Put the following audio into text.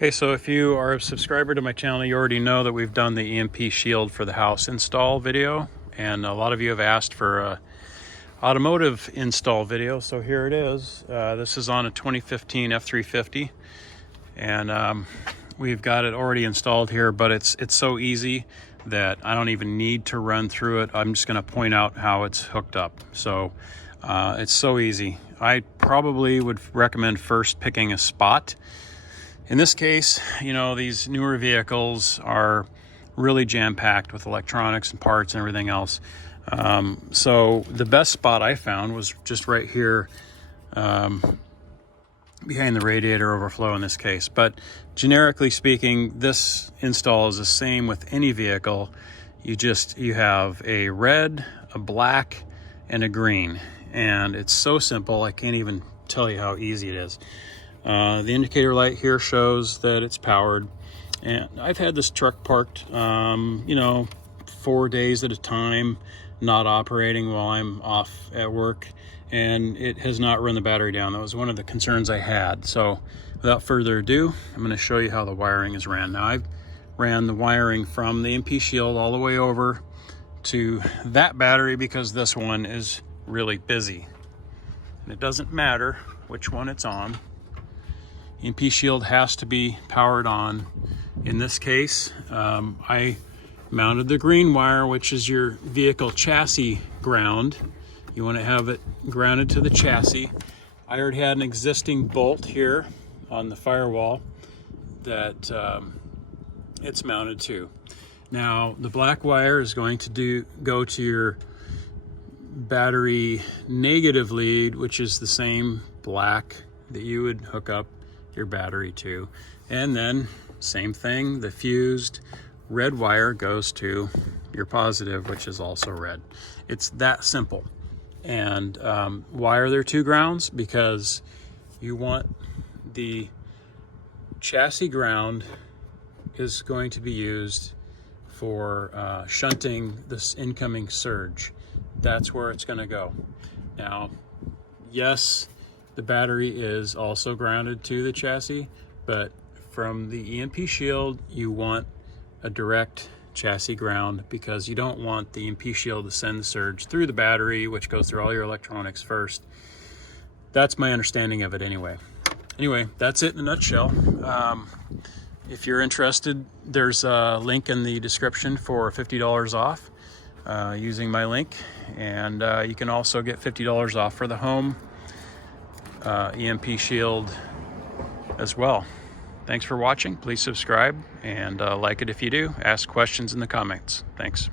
Okay, so if you are a subscriber to my channel, you already know that we've done the EMP shield for the house install video, and a lot of you have asked for a automotive install video, so here it is. This is on a 2015 F350, and we've got it already installed here, but it's so easy that I don't even need to run through it. I'm just going to point out how it's hooked up. So it's so easy. I probably would recommend first picking a spot. In this case, you know, these newer vehicles are really jam-packed with electronics and parts and everything else. So the best spot I found was just right here behind the radiator overflow in this case. But generically speaking, this install is the same with any vehicle. You have a red, a black, and a green. And it's so simple, I can't even tell you how easy it is. The indicator light here shows that it's powered, and I've had this truck parked, you know, 4 days at a time, not operating while I'm off at work, and it has not run the battery down. That was one of the concerns I had. So without further ado, I'm going to show you how the wiring is ran. Now I've ran the wiring from the EMP shield all the way over to that battery because this one is really busy, and it doesn't matter which one it's on. EMP shield has to be powered on. In this case, I mounted the green wire, which is your vehicle chassis ground. You want to have it grounded to the chassis. I already had an existing bolt here on the firewall that it's mounted to. Now the black wire is going to go to your battery negative lead, which is the same black that you would hook up your battery to, and then same thing, the fused red wire goes to your positive, which is also red. It's that simple. And why are there two grounds? Because you want the chassis ground is going to be used for shunting this incoming surge. That's where it's going to go. Now, yes, the battery is also grounded to the chassis, but from the EMP shield, you want a direct chassis ground because you don't want the EMP shield to send the surge through the battery, which goes through all your electronics first. That's my understanding of it anyway. Anyway, that's it in a nutshell. If you're interested, there's a link in the description for $50 off using my link, and you can also get $50 off for the home EMP shield as well. Thanks for watching. Please subscribe and like it if you do. Ask questions in the comments. Thanks.